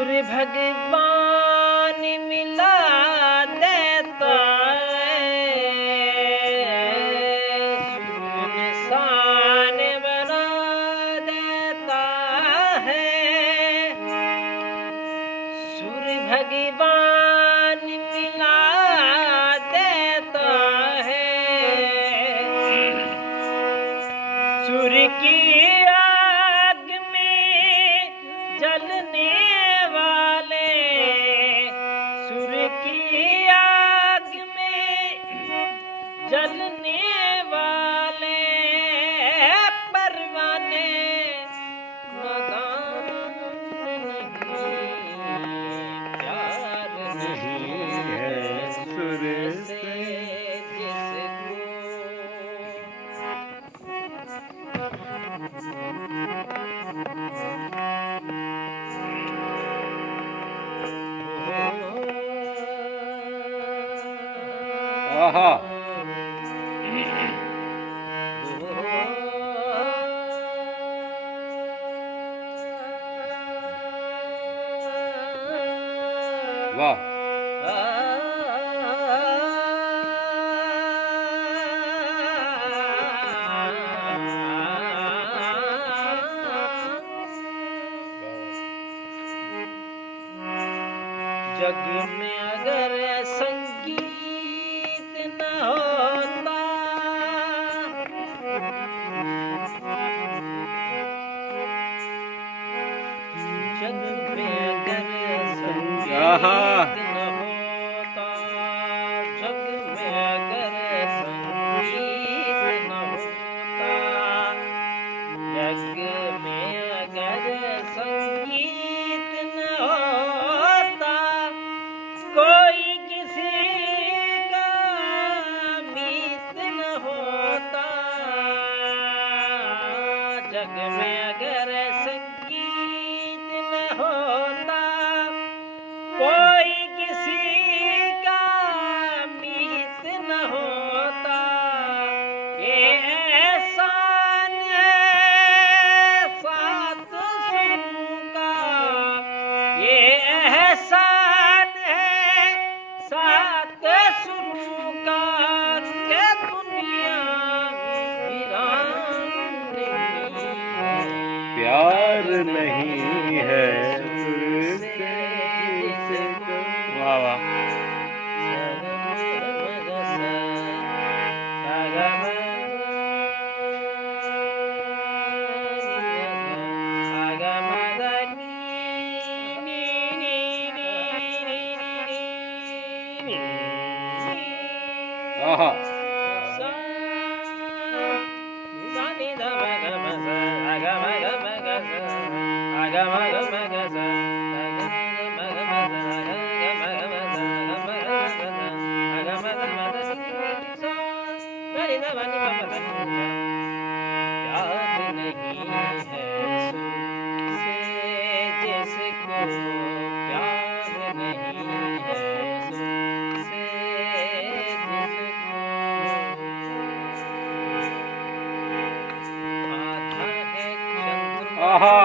सूर्य भगवान मिला देता है, सूर्य में शान बना देता है। सूर्य भगवान मिला देता है, सूर्य की आग में जलने वाले, सूर्य की आग में जलने वाले परवाने नादान नहीं, प्यार नहीं है सूर्य से जिसको। आहा वाह जग में अगर संगीत न होता, जग में अगर संगीत न होता, जग में अगर संगीत न होता, जग में अगर संगीत न होता, कोई किसी का मीत न होता। जग में अगर संगीत न होता, कोई किसी का मीत न होता। ये एहसान है सात सुरों का, ये एहसान है सात सुरों का, के दुनिया वीरान नहीं है, प्यार नहीं है सूर्य से जिसको। वाह वाह आहा याद नहीं है से जिसको, प्यार नहीं है से जिसको। आधा है चंद्रमा आहा